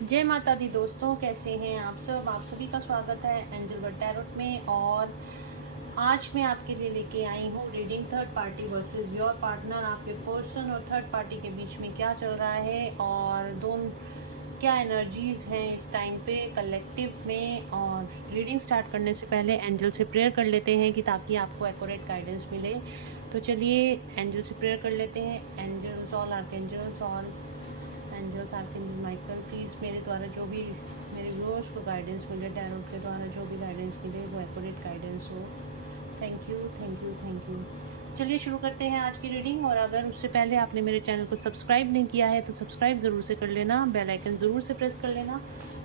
जय माता दी दोस्तों, कैसे हैं आप सब। आप सभी का स्वागत है एंजल वर्ड टैरोट में। और आज मैं आपके लिए लेके आई हूँ reading third party versus your partner. आपके पर्सन और थर्ड पार्टी के बीच में क्या चल रहा है और दोनों क्या एनर्जीज हैं इस टाइम पे कलेक्टिव में। और रीडिंग स्टार्ट करने से पहले एंजल से प्रेयर कर लेते हैं कि ताकि आपको एक्यूरेट गाइडेंस मिले। तो चलिए एंजल से प्रेयर कर लेते हैं। Angels, all archangels, all angels, archangel Michael, please मेरे द्वारा जो भी मेरे व्यूअर्स को गाइडेंस मिले, टैरोट के द्वारा जो भी गाइडेंस मिले वो एक्यूरेट गाइडेंस हो। Thank you, thank you, thank you. चलिए शुरू करते हैं आज की रीडिंग। और अगर उससे पहले आपने मेरे चैनल को सब्सक्राइब नहीं किया है तो सब्सक्राइब ज़रूर से कर लेना, बेल आइकन ज़रूर से प्रेस कर लेना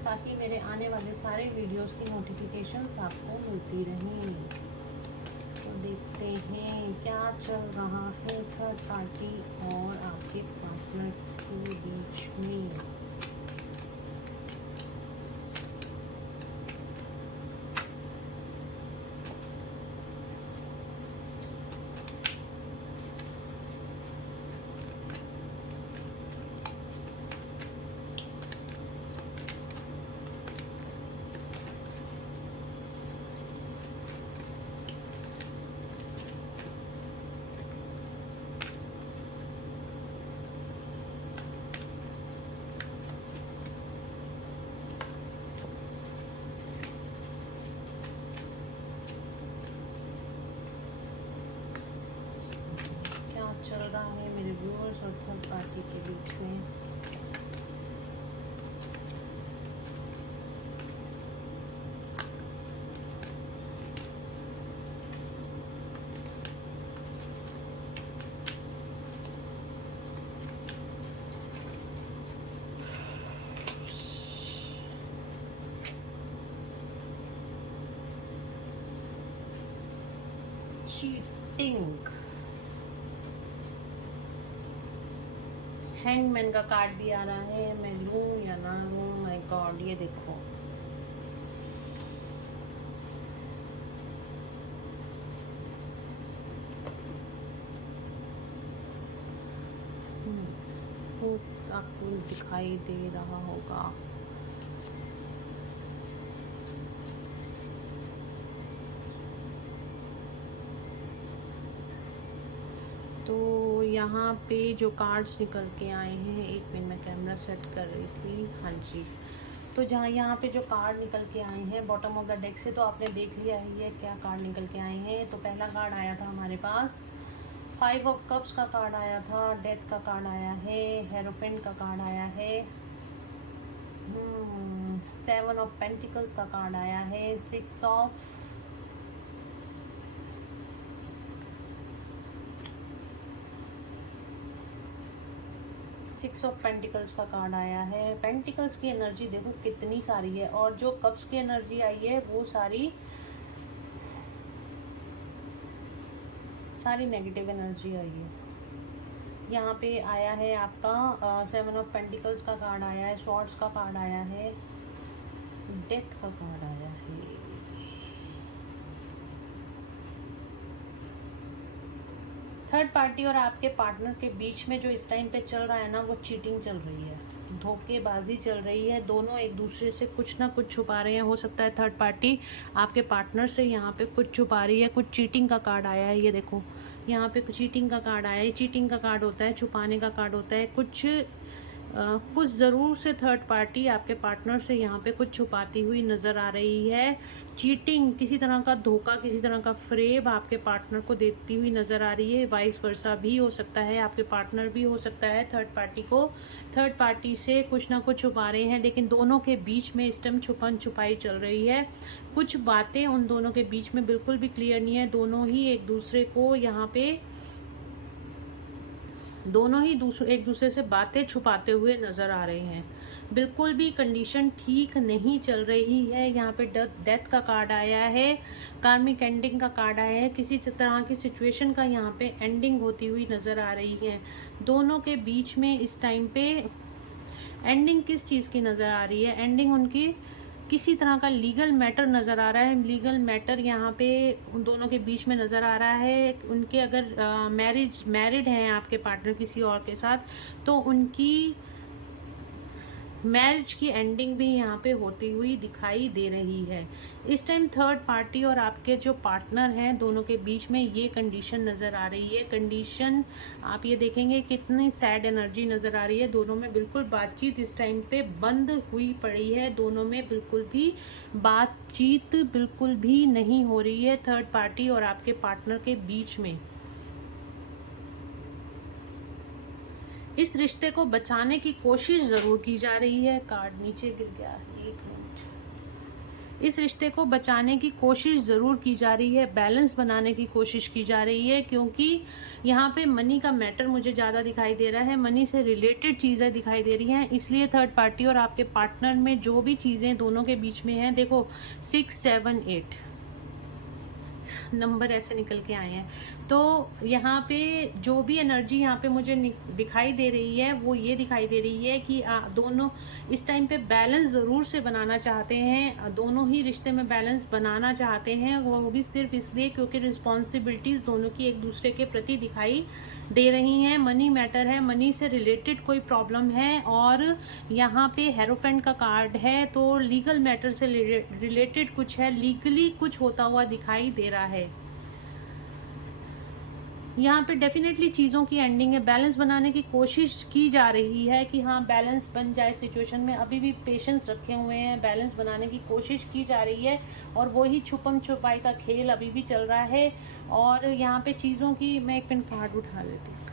ताकि मेरे आने वाले सारे वीडियोस की नोटिफिकेशंस आपको मिलती रहें। तो देखते हैं क्या चल रहा है थर्ड पार्टी और आपके पार्टनर के बीच में। क्या चल रहा है मेरे व्यूअर्स और थर्ड पार्टी के बीच में। चीटिंग, हैंगमैन का कार्ड भी आ रहा है। मैं लूं या ना लूं, माय गॉड। ये देखो, आपको दिखाई दे रहा होगा। तो यहाँ पे जो कार्ड्स निकल के आए हैं, एक मिनट मैं कैमरा सेट कर रही थी। हाँ जी, तो जहाँ यहाँ पे जो कार्ड निकल के आए हैं बॉटम ऑफ द डेक से, तो आपने देख लिया है ये क्या कार्ड निकल के आए हैं। तो पहला कार्ड आया था हमारे पास 5 ऑफ कप्स का कार्ड आया था, डेथ का कार्ड आया है, हेरोपेंट का कार्ड आया है, 7 ऑफ पेंटिकल्स का कार्ड आया है, 6 ऑफ पेंटिकल्स का कार्ड आया है। पेंटिकल्स की एनर्जी देखो कितनी सारी है, और जो कप्स की एनर्जी आई है वो सारी नेगेटिव एनर्जी आई है। यहाँ पे आया है आपका 7 ऑफ पेंटिकल्स का कार्ड आया है, स्वॉर्ड्स का कार्ड आया है, डेथ का कार्ड आया है। थर्ड पार्टी और आपके पार्टनर के बीच में जो इस टाइम पे चल रहा है ना, वो चीटिंग चल रही है, धोखेबाजी चल रही है। दोनों एक दूसरे से कुछ ना कुछ छुपा रहे हैं। हो सकता है थर्ड पार्टी आपके पार्टनर से यहाँ पे कुछ छुपा रही है। कुछ चीटिंग का कार्ड आया है, ये देखो यहाँ पे कुछ चीटिंग का कार्ड आया है। चीटिंग का कार्ड होता है, छुपाने का कार्ड होता है। कुछ ज़रूर से थर्ड पार्टी आपके पार्टनर से यहाँ पे कुछ छुपाती हुई नज़र आ रही है। चीटिंग, किसी तरह का धोखा, किसी तरह का फ्रेब आपके पार्टनर को देती हुई नज़र आ रही है। वाइस वर्सा भी हो सकता है, आपके पार्टनर भी हो सकता है थर्ड पार्टी से कुछ ना कुछ छुपा रहे हैं। लेकिन दोनों के बीच में इस टाइम छुपन छुपाई चल रही है। कुछ बातें उन दोनों के बीच में बिल्कुल भी क्लियर नहीं है। दोनों ही एक दूसरे एक दूसरे से बातें छुपाते हुए नजर आ रहे हैं। बिल्कुल भी कंडीशन ठीक नहीं चल रही है। यहाँ पे डेथ का कार्ड आया है, कार्मिक एंडिंग का कार्ड आया है। किसी तरह की सिचुएशन का यहाँ पे एंडिंग होती हुई नजर आ रही है। दोनों के बीच में इस टाइम पे एंडिंग किस चीज़ की नज़र आ रही है? एंडिंग उनकी किसी तरह का लीगल मैटर नज़र आ रहा है। लीगल मैटर यहाँ पे उन दोनों के बीच में नज़र आ रहा है। उनके अगर मैरिड हैं आपके पार्टनर किसी और के साथ, तो उनकी मैरिज की एंडिंग भी यहाँ पे होती हुई दिखाई दे रही है। इस टाइम थर्ड पार्टी और आपके जो पार्टनर हैं दोनों के बीच में ये कंडीशन नज़र आ रही है। कंडीशन आप ये देखेंगे कितनी सैड एनर्जी नज़र आ रही है। दोनों में बिल्कुल बातचीत इस टाइम पे बंद हुई पड़ी है। दोनों में बिल्कुल भी बातचीत बिल्कुल भी नहीं हो रही है थर्ड पार्टी और आपके पार्टनर के बीच में। इस रिश्ते को बचाने की कोशिश जरूर की जा रही है। कार्ड नीचे गिर गया, एक मिनट। इस रिश्ते को बचाने की कोशिश जरूर की जा रही है, बैलेंस बनाने की कोशिश की जा रही है, क्योंकि यहाँ पे मनी का मैटर मुझे ज्यादा दिखाई दे रहा है। मनी से रिलेटेड चीजें दिखाई दे रही हैं, इसलिए थर्ड पार्टी और आपके पार्टनर में जो भी चीजें दोनों के बीच में है, देखो 6 7 8 नंबर ऐसे निकल के आए हैं। तो यहाँ पे जो भी एनर्जी यहाँ पे मुझे दिखाई दे रही है वो ये दिखाई दे रही है कि दोनों इस टाइम पे बैलेंस जरूर से बनाना चाहते हैं। दोनों ही रिश्ते में बैलेंस बनाना चाहते हैं, वो भी सिर्फ इसलिए क्योंकि रिस्पॉन्सिबिलिटीज दोनों की एक दूसरे के प्रति दिखाई दे रही हैं। मनी मैटर है, मनी से रिलेटेड कोई प्रॉब्लम है और यहाँ पे हेरोफेंट का कार्ड है, तो लीगल मैटर से रिलेटेड कुछ है, लीगली कुछ होता हुआ दिखाई दे रहा है। यहाँ पे डेफिनेटली चीज़ों की एंडिंग है। बैलेंस बनाने की कोशिश की जा रही है कि हाँ बैलेंस बन जाए सिचुएशन में। अभी भी पेशेंस रखे हुए हैं, बैलेंस बनाने की कोशिश की जा रही है और वही छुपम छुपाई का खेल अभी भी चल रहा है। और यहाँ पे चीज़ों की, मैं एक पेन कार्ड उठा लेती हूँ।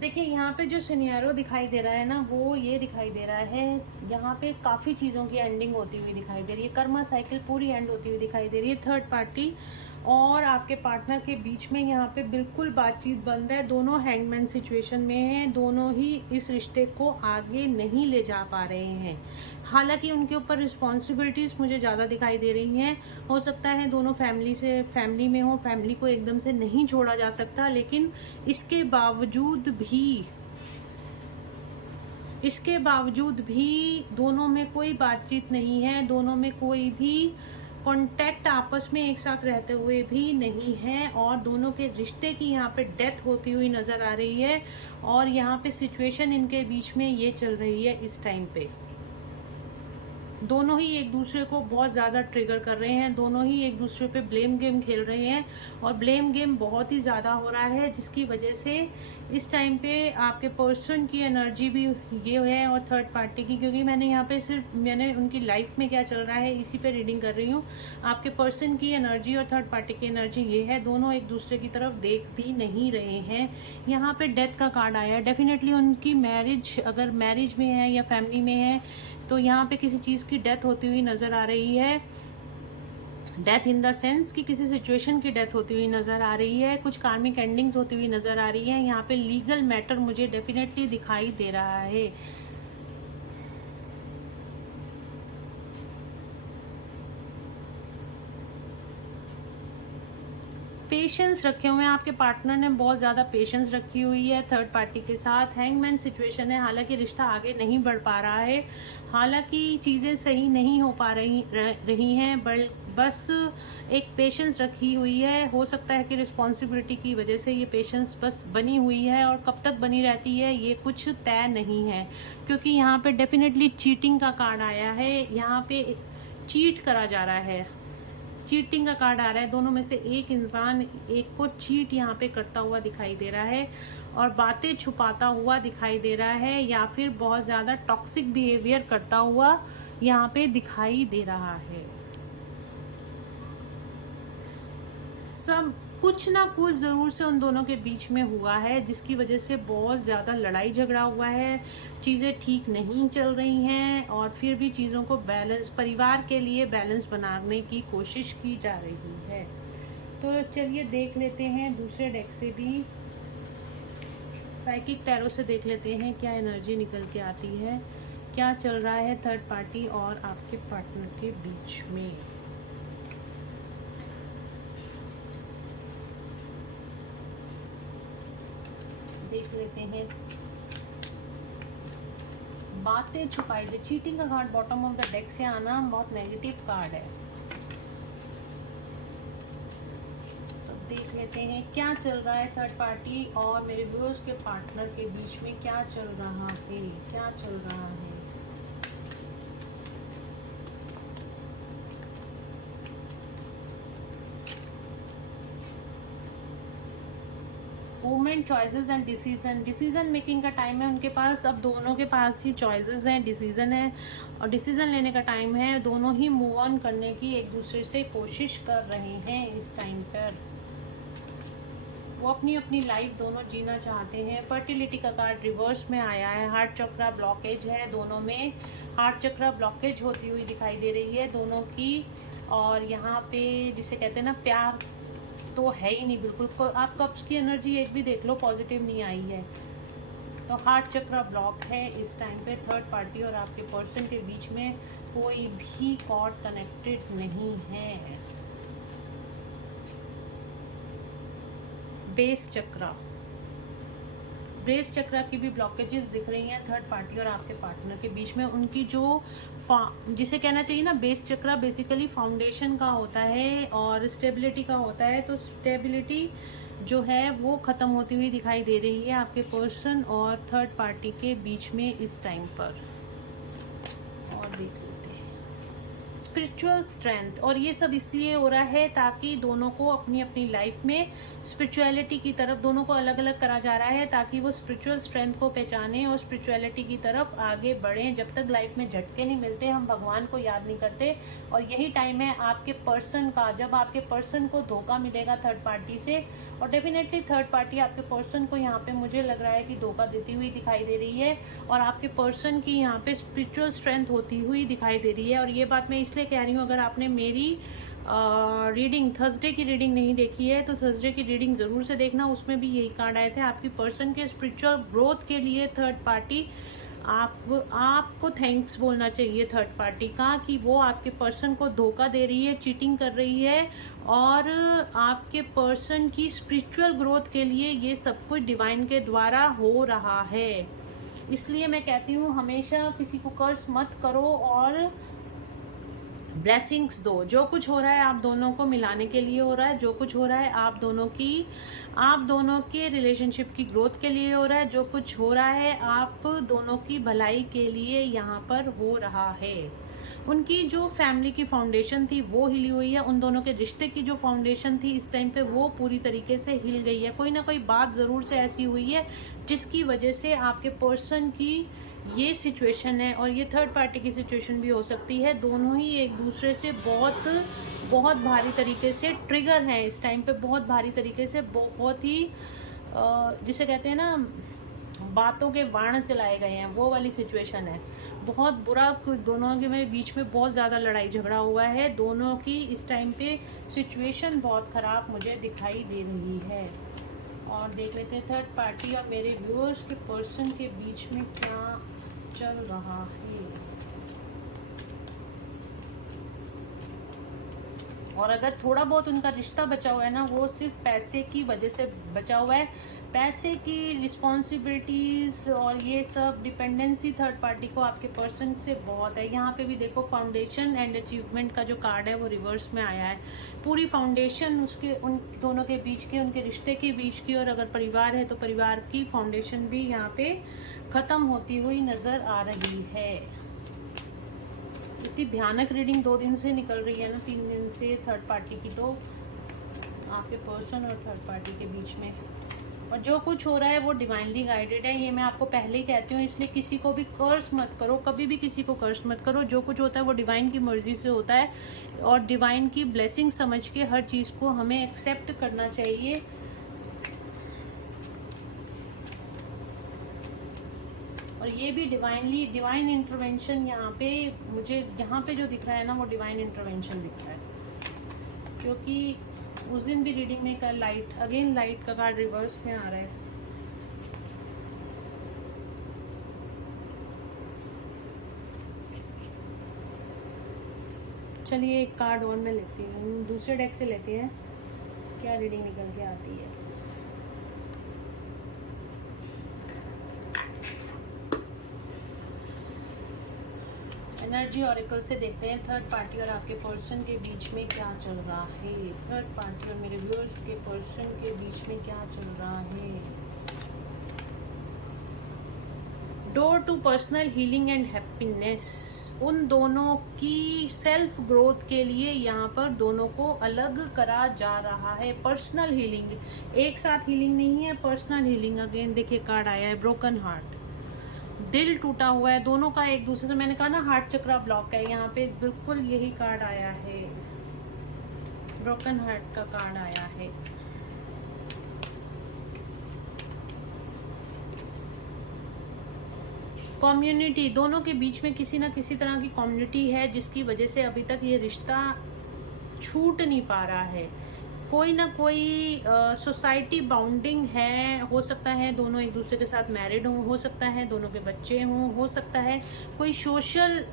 देखिए यहाँ पे जो सिनेरियो दिखाई दे रहा है ना, वो ये दिखाई दे रहा है, यहाँ पे काफ़ी चीज़ों की एंडिंग होती हुई दिखाई दे रही है। कर्मा साइकिल पूरी एंड होती हुई दिखाई दे रही है। थर्ड पार्टी और आपके पार्टनर के बीच में यहाँ पे बिल्कुल बातचीत बंद है। दोनों हैंगमैन सिचुएशन में हैं, दोनों ही इस रिश्ते को आगे नहीं ले जा पा रहे हैं। हालांकि उनके ऊपर रिस्पॉन्सिबिलिटीज मुझे ज़्यादा दिखाई दे रही हैं। हो सकता है दोनों फैमिली में हो, फैमिली को एकदम से नहीं छोड़ा जा सकता, लेकिन इसके बावजूद भी दोनों में कोई बातचीत नहीं है। दोनों में कोई भी कांटेक्ट आपस में एक साथ रहते हुए भी नहीं है और दोनों के रिश्ते की यहाँ पे डेथ होती हुई नजर आ रही है। और यहाँ पे सिचुएशन इनके बीच में ये चल रही है इस टाइम पे। दोनों ही एक दूसरे को बहुत ज़्यादा ट्रिगर कर रहे हैं, दोनों ही एक दूसरे पे ब्लेम गेम खेल रहे हैं और ब्लेम गेम बहुत ही ज़्यादा हो रहा है, जिसकी वजह से इस टाइम पे आपके पर्सन की एनर्जी भी ये है और थर्ड पार्टी की, क्योंकि मैंने यहाँ पे सिर्फ मैंने उनकी लाइफ में क्या चल रहा है इसी पे रीडिंग कर रही हूँ। आपके पर्सन की एनर्जी और थर्ड पार्टी की एनर्जी ये है, दोनों एक दूसरे की तरफ देख भी नहीं रहे हैं। यहाँ पे डेथ का कार्ड आया है। डेफिनेटली उनकी मैरिज, अगर मैरिज में है या फैमिली में है, तो यहाँ पे किसी चीज़ की डेथ होती हुई नज़र आ रही है। डेथ इन द सेंस कि किसी सिचुएशन की डेथ होती हुई नज़र आ रही है, कुछ कार्मिक एंडिंग्स होती हुई नज़र आ रही है। यहाँ पे लीगल मैटर मुझे डेफिनेटली दिखाई दे रहा है। पेशेंस रखे हुए हैं, आपके पार्टनर ने बहुत ज़्यादा पेशेंस रखी हुई है थर्ड पार्टी के साथ। हैंगमैन सिचुएशन है, हालांकि रिश्ता आगे नहीं बढ़ पा रहा है, हालांकि चीज़ें सही नहीं हो पा रही हैं, बस एक पेशेंस रखी हुई है। हो सकता है कि रिस्पॉन्सिबिलिटी की वजह से ये पेशेंस बस बनी हुई है और कब तक बनी रहती है ये कुछ तय नहीं है, क्योंकि यहाँ पे डेफिनेटली चीटिंग का कार्ड आया है। यहाँ पे चीट करा जा रहा है, चीटिंग का कार्ड आ रहा है। दोनों में से एक इंसान एक को चीट यहाँ पे करता हुआ दिखाई दे रहा है और बातें छुपाता हुआ दिखाई दे रहा है, या फिर बहुत ज़्यादा टॉक्सिक बिहेवियर करता हुआ यहाँ पे दिखाई दे रहा है। सब कुछ ना कुछ ज़रूर से उन दोनों के बीच में हुआ है, जिसकी वजह से बहुत ज़्यादा लड़ाई झगड़ा हुआ है, चीज़ें ठीक नहीं चल रही हैं और फिर भी चीज़ों को बैलेंस, परिवार के लिए बैलेंस बनाने की कोशिश की जा रही है। तो चलिए देख लेते हैं दूसरे डेक से भी, साइकिक टैरो से देख लेते हैं क्या एनर्जी निकल के आती है, क्या चल रहा है थर्ड पार्टी और आपके पार्टनर के बीच में। देख लेते हैं। बातें छुपाई से चीटिंग का card bottom of the deck से आना बहुत नेगेटिव कार्ड है। तो देख लेते हैं क्या चल रहा है थर्ड पार्टी और मेरे व्यूअर्स के पार्टनर के बीच में, क्या चल रहा है, क्या चल रहा है। Movement, choices and decision making का टाइम है उनके पास। अब दोनों के पास ही चॉइसेस हैं, डिसीजन है और डिसीजन लेने का टाइम है। दोनों ही मूव ऑन करने की एक दूसरे से कोशिश कर रहे हैं इस टाइम पर। वो अपनी अपनी लाइफ दोनों जीना चाहते हैं। फर्टिलिटी का कार्ड रिवर्स में आया है। हार्ट चक्रा ब्लॉकेज है दोनों में, हार्ट चक्रा ब्लॉकेज होती हुई दिखाई दे रही है दोनों की। और यहाँ पे जिसे कहते हैं ना, प्यार तो है ही नहीं बिल्कुल। आप कप्स की एनर्जी एक भी देख लो, पॉजिटिव नहीं आई है। तो हार्ट चक्रा ब्लॉक है इस टाइम पे। थर्ड पार्टी और आपके पर्सन के बीच में कोई भी कॉर्ड कनेक्टेड नहीं है। बेस चक्रा की भी ब्लॉकेजेस दिख रही हैं थर्ड पार्टी और आपके पार्टनर के बीच में। उनकी जो जिसे कहना चाहिए ना, बेस चक्रा बेसिकली फाउंडेशन का होता है और स्टेबिलिटी का होता है। तो स्टेबिलिटी जो है वो खत्म होती हुई दिखाई दे रही है आपके पर्सन और थर्ड पार्टी के बीच में इस टाइम पर। और देख लेते हैं स्पिरिचुअल स्ट्रेंथ, और ये सब इसलिए हो रहा है ताकि दोनों को अपनी अपनी लाइफ में स्पिरिचुअलिटी की तरफ, दोनों को अलग अलग करा जा रहा है ताकि वो स्पिरिचुअल स्ट्रेंथ को पहचाने और स्पिरिचुअलिटी की तरफ आगे बढ़ें। जब तक लाइफ में झटके नहीं मिलते हम भगवान को याद नहीं करते। और यही टाइम है आपके पर्सन का, जब आपके पर्सन को धोखा मिलेगा थर्ड पार्टी से। और डेफिनेटली थर्ड पार्टी आपके पर्सन को यहाँ पे मुझे लग रहा है कि धोखा देती हुई दिखाई दे रही है और आपके पर्सन की यहाँ पे स्पिरिचुअल स्ट्रेंथ होती हुई दिखाई दे रही है। और ये बात मैं इसलिए कह रही हूँ, अगर आपने मेरी रीडिंग थर्सडे की रीडिंग नहीं देखी है तो थर्सडे की रीडिंग जरूर से देखना, उसमें भी यही कार्ड आए थे। आपकी पर्सन के स्पिरिचुअल ग्रोथ के लिए थर्ड पार्टी आपको थैंक्स बोलना चाहिए थर्ड पार्टी का, कि वो आपके पर्सन को धोखा दे रही है, चीटिंग कर रही है और आपके पर्सन की स्पिरिचुअल ग्रोथ के लिए ये सब कुछ डिवाइन के द्वारा हो रहा है। इसलिए मैं कहती हूँ हमेशा किसी को कर्ज मत करो और ब्लेसिंग्स दो। जो कुछ हो रहा है आप दोनों को मिलाने के लिए हो रहा है। जो कुछ हो रहा है आप दोनों के रिलेशनशिप की ग्रोथ के लिए हो रहा है। जो कुछ हो रहा है आप दोनों की भलाई के लिए यहाँ पर हो रहा है। उनकी जो फैमिली की फाउंडेशन थी वो हिली हुई है। उन दोनों के रिश्ते की जो फाउंडेशन थी इस टाइम पे वो पूरी तरीके से हिल गई है। कोई ना कोई बात जरूर से ऐसी हुई है जिसकी वजह से आपके पर्सन की ये सिचुएशन है, और ये थर्ड पार्टी की सिचुएशन भी हो सकती है। दोनों ही एक दूसरे से बहुत भारी तरीके से ट्रिगर हैं इस टाइम पे। बहुत भारी तरीके से, बहुत ही जिसे कहते हैं ना, बातों के बाण चलाए गए हैं, वो वाली सिचुएशन है। बहुत बुरा, दोनों के बीच में बहुत ज़्यादा लड़ाई झगड़ा हुआ है। दोनों की इस टाइम पे सिचुएशन बहुत ख़राब मुझे दिखाई दे रही है। और देख लेते हैं थर्ड पार्टी और मेरे व्यूअर्स के पर्सन के बीच में क्या चल रहा है। और अगर थोड़ा बहुत उनका रिश्ता बचा हुआ है ना, वो सिर्फ पैसे की वजह से बचा हुआ है। पैसे की रिस्पॉन्सिबिलिटीज और ये सब डिपेंडेंसी थर्ड पार्टी को आपके पर्सन से बहुत है। यहाँ पे भी देखो फाउंडेशन एंड अचीवमेंट का जो कार्ड है वो रिवर्स में आया है। पूरी फाउंडेशन उसके, उन दोनों के बीच की, उनके रिश्ते के बीच की, और अगर परिवार है तो परिवार की फाउंडेशन भी यहाँ पे खत्म होती हुई नजर आ रही है। इतनी भयानक रीडिंग 2 दिन से निकल रही है ना, 3 दिन से थर्ड पार्टी की, तो आपके पर्सन और थर्ड पार्टी के बीच में। और जो कुछ हो रहा है वो डिवाइनली गाइडेड है, ये मैं आपको पहले ही कहती हूँ। इसलिए किसी को भी कर्ज मत करो, कभी भी किसी को कर्ज मत करो। जो कुछ होता है वो डिवाइन की मर्जी से होता है और डिवाइन की ब्लेसिंग समझ के हर चीज़ को हमें एक्सेप्ट करना चाहिए। और ये भी डिवाइन इंटरवेंशन यहाँ पे, मुझे यहाँ पे जो दिख रहा है ना वो डिवाइन इंटरवेंशन दिख रहा है। क्योंकि उस दिन भी रीडिंग में कल लाइट का कार्ड रिवर्स में आ रहा है। चलिए एक कार्ड और मैं लेती हूँ, दूसरे डेक से लेते हैं क्या रीडिंग निकल के आती है। एनर्जी ऑरेकल से देखते हैं थर्ड पार्टी और आपके पर्सन के बीच में क्या चल रहा है। थर्ड पार्टी और मेरे व्यूअर्स के पर्सन के बीच में क्या चल रहा है। Door to personal healing and happiness. उन दोनों की सेल्फ ग्रोथ के लिए यहाँ पर दोनों को अलग करा जा रहा है। पर्सनल हीलिंग, एक साथ हीलिंग नहीं है, पर्सनल हीलिंग। अगेन देखिए कार्ड आया है ब्रोकन हार्ट, दिल टूटा हुआ है दोनों का एक दूसरे से। मैंने कहा ना हार्ट चक्रा ब्लॉक है, यहाँ पे बिल्कुल यही कार्ड आया है, ब्रोकन हार्ट का कार्ड आया है। कम्युनिटी, दोनों के बीच में किसी ना किसी तरह की कम्युनिटी है जिसकी वजह से अभी तक ये रिश्ता छूट नहीं पा रहा है। कोई ना कोई सोसाइटी बाउंडिंग है, हो सकता है दोनों एक दूसरे के साथ मैरिड हो सकता है दोनों के बच्चे हों, हो सकता है कोई सोशल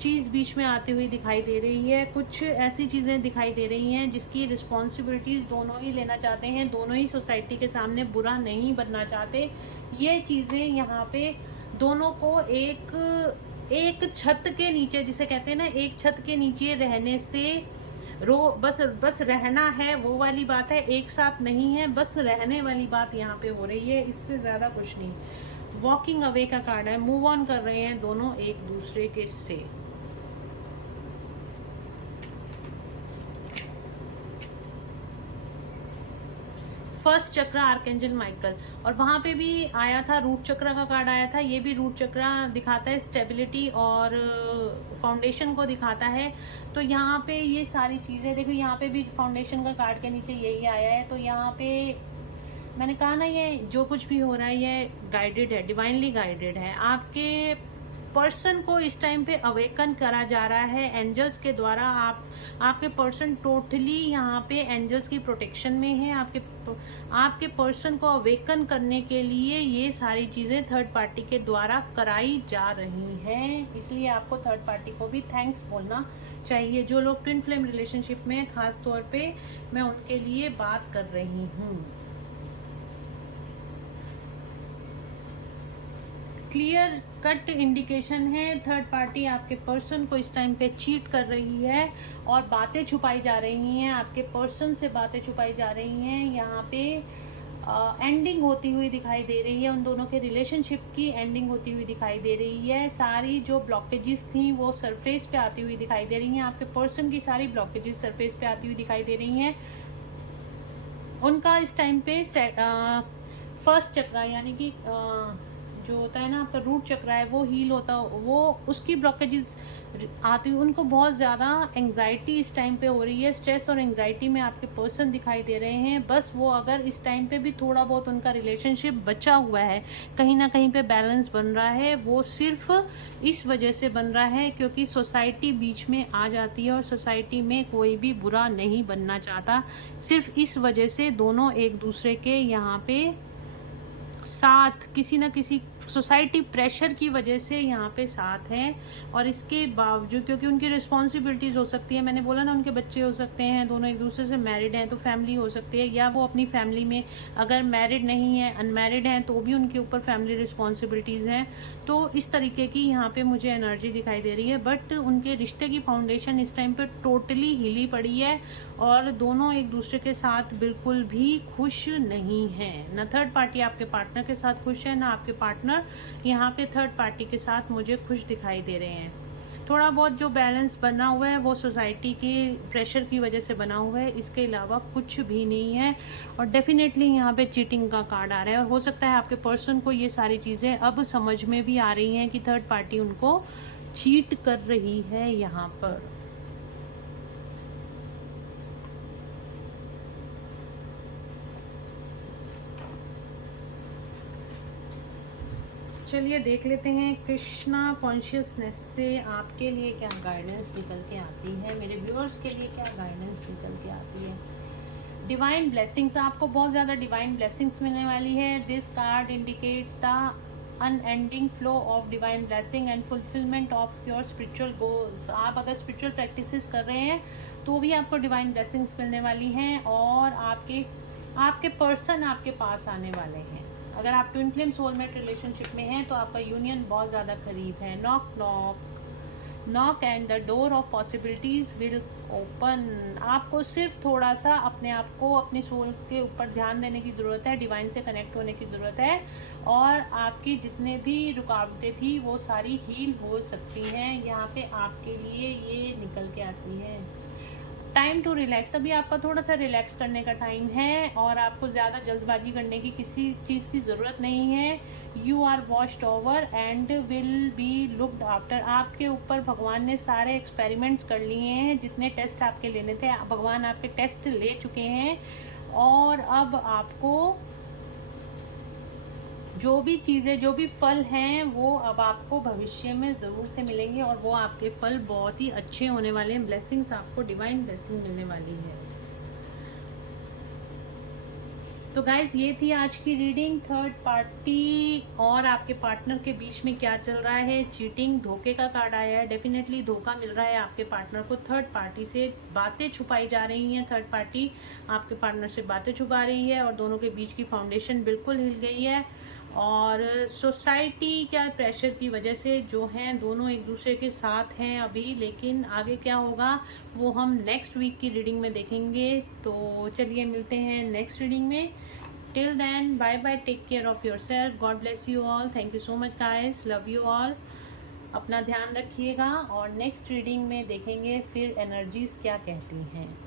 चीज बीच में आती हुई दिखाई दे रही है। कुछ ऐसी चीजें दिखाई दे रही हैं जिसकी रिस्पॉन्सिबिलिटीज दोनों ही लेना चाहते हैं, दोनों ही सोसाइटी के सामने बुरा नहीं बनना चाहते। ये चीजें यहाँ पे दोनों को एक छत के नीचे, जिसे कहते हैं ना एक छत के नीचे रहने से बस रहना है, वो वाली बात है। एक साथ नहीं है, बस रहने वाली बात यहाँ पे हो रही है, इससे ज्यादा कुछ नहीं। वॉकिंग अवे का कार्ड है, मूव ऑन कर रहे हैं दोनों एक दूसरे के से। फर्स्ट चक्र आर्कएंजल माइकल, और वहां पे भी आया था रूट चक्र का कार्ड आया था। ये भी रूट चक्र दिखाता है स्टेबिलिटी और फाउंडेशन को दिखाता है। तो यहाँ पे ये सारी चीजें देखो, यहाँ पे भी फाउंडेशन का कार्ड के नीचे यही आया है। तो यहाँ पे मैंने कहा ना ये जो कुछ भी हो रहा है ये गाइडेड है, डिवाइनली गाइडेड है। आपके पर्सन को इस टाइम पे अवेकन करा जा रहा है एंजल्स के द्वारा। आपके पर्सन टोटली यहाँ पे एंजल्स की प्रोटेक्शन में है। आपके पर्सन को अवेकन करने के लिए ये सारी चीजें थर्ड पार्टी के द्वारा कराई जा रही हैं। इसलिए आपको थर्ड पार्टी को भी थैंक्स बोलना चाहिए। जो लोग ट्विन फ्लेम रिलेशनशिप में, खास तौर पे मैं उनके लिए बात कर रही हूँ। क्लियर कट इंडिकेशन है थर्ड पार्टी आपके पर्सन को इस टाइम पे चीट कर रही है और बातें छुपाई जा रही हैं, आपके पर्सन से बातें छुपाई जा रही हैं। यहाँ पे एंडिंग होती हुई दिखाई दे रही है, उन दोनों के रिलेशनशिप की एंडिंग होती हुई दिखाई दे रही है। सारी जो ब्लॉकेजेस थी वो सरफेस पे आती हुई दिखाई दे रही हैं। आपके पर्सन की सारी ब्लॉकेजेस सरफेस पे आती हुई दिखाई दे रही हैं। उनका इस टाइम पे फर्स्ट चक्र यानी कि जो होता है ना आपका रूट चक्र है वो हील होता, वो उसकी ब्लॉकेजेस आती हुई उनको बहुत ज़्यादा एंग्जाइटी इस टाइम पे हो रही है। स्ट्रेस और एंग्जाइटी में आपके पर्सन दिखाई दे रहे हैं। बस वो अगर इस टाइम पे भी थोड़ा बहुत उनका रिलेशनशिप बचा हुआ है, कहीं ना कहीं पे बैलेंस बन रहा है, वो सिर्फ इस वजह से बन रहा है क्योंकि सोसाइटी बीच में आ जाती है और सोसाइटी में कोई भी बुरा नहीं बनना चाहता। सिर्फ इस वजह से दोनों एक दूसरे के यहाँ पे साथ किसी न किसी सोसाइटी प्रेशर की वजह से यहाँ पे साथ हैं। और इसके बावजूद क्योंकि उनकी रिस्पॉन्सिबिलिटीज हो सकती है, मैंने बोला ना उनके बच्चे हो सकते हैं, दोनों एक दूसरे से मैरिड हैं तो फैमिली हो सकती है, या वो अपनी फैमिली में अगर मैरिड नहीं है अनमैरिड हैं तो भी उनके ऊपर फैमिली रिस्पॉन्सिबिलिटीज हैं। तो इस तरीके की यहाँ पे मुझे एनर्जी दिखाई दे रही है। बट उनके रिश्ते की फाउंडेशन इस टाइम पे टोटली हिली पड़ी है और दोनों एक दूसरे के साथ बिल्कुल भी खुश नहीं है। न थर्ड पार्टी आपके पार्टनर के साथ खुश है, ना आपके पार्टनर यहाँ पे थर्ड पार्टी के साथ मुझे खुश दिखाई दे रहे हैं। थोड़ा बहुत जो बैलेंस बना हुआ है वो सोसाइटी के प्रेशर की वजह से बना हुआ है, इसके अलावा कुछ भी नहीं है। और डेफिनेटली यहाँ पे चीटिंग का कार्ड आ रहा है और हो सकता है आपके पर्सन को ये सारी चीज़ें अब समझ में भी आ रही हैं कि थर्ड पार्टी उनको चीट कर रही है यहाँ पर। चलिए देख लेते हैं कृष्णा कॉन्शियसनेस से आपके लिए क्या गाइडेंस निकल के आती है, मेरे व्यूअर्स के लिए क्या गाइडेंस निकल के आती है। डिवाइन ब्लेसिंग्स, आपको बहुत ज़्यादा डिवाइन ब्लेसिंग्स मिलने वाली है। This card indicates the unending flow of divine blessing and fulfilment of your spiritual goals. आप अगर स्पिरिचुअल प्रैक्टिसेस कर रहे हैं तो भी आपको डिवाइन ब्लेसिंग्स मिलने वाली हैं और आपके पर्सन आपके पास आने वाले हैं। अगर आप ट्विन फ्लेम सोलमेट रिलेशनशिप में हैं तो आपका यूनियन बहुत ज़्यादा करीब है। Knock knock. Knock and the door of possibilities will open. आपको सिर्फ थोड़ा सा अपने आप को, अपनी सोल के ऊपर ध्यान देने की ज़रूरत है, डिवाइन से कनेक्ट होने की ज़रूरत है, और आपकी जितने भी रुकावटें थी वो सारी हील हो सकती हैं। यहाँ पे आपके लिए ये निकल के आती है। टाइम टू रिलैक्स, अभी आपका थोड़ा सा रिलैक्स करने का टाइम है, और आपको ज़्यादा जल्दबाजी करने की किसी चीज़ की ज़रूरत नहीं है। You are washed over and will be looked after. आपके ऊपर भगवान ने सारे एक्सपेरिमेंट्स कर लिए हैं, जितने टेस्ट आपके लेने थे भगवान आपके टेस्ट ले चुके हैं, और अब आपको जो भी चीज़ें, जो भी फल हैं वो अब आपको भविष्य में ज़रूर से मिलेंगे, और वो आपके फल बहुत ही अच्छे होने वाले हैं। ब्लेसिंग्स, आपको डिवाइन ब्लेसिंग मिलने वाली है। तो गाइज, ये थी आज की रीडिंग। थर्ड पार्टी और आपके पार्टनर के बीच में क्या चल रहा है। चीटिंग, धोखे का कार्ड आया है। डेफिनेटली धोखा मिल रहा है आपके पार्टनर को। थर्ड पार्टी से बातें छुपाई जा रही हैं। थर्ड पार्टी आपके पार्टनर से बातें छुपा रही है, और दोनों के बीच की फाउंडेशन बिल्कुल हिल गई है। और सोसाइटी क्या प्रेशर की वजह से जो हैं दोनों एक दूसरे के साथ हैं अभी, लेकिन आगे क्या होगा वो हम नेक्स्ट वीक की रीडिंग में देखेंगे। तो चलिए मिलते हैं नेक्स्ट रीडिंग में। Till then, bye bye, take care of yourself, God bless you all, thank you so much guys, love you all. अपना ध्यान रखिएगा, और नेक्स्ट रीडिंग में देखेंगे फिर एनर्जीज क्या कहती हैं।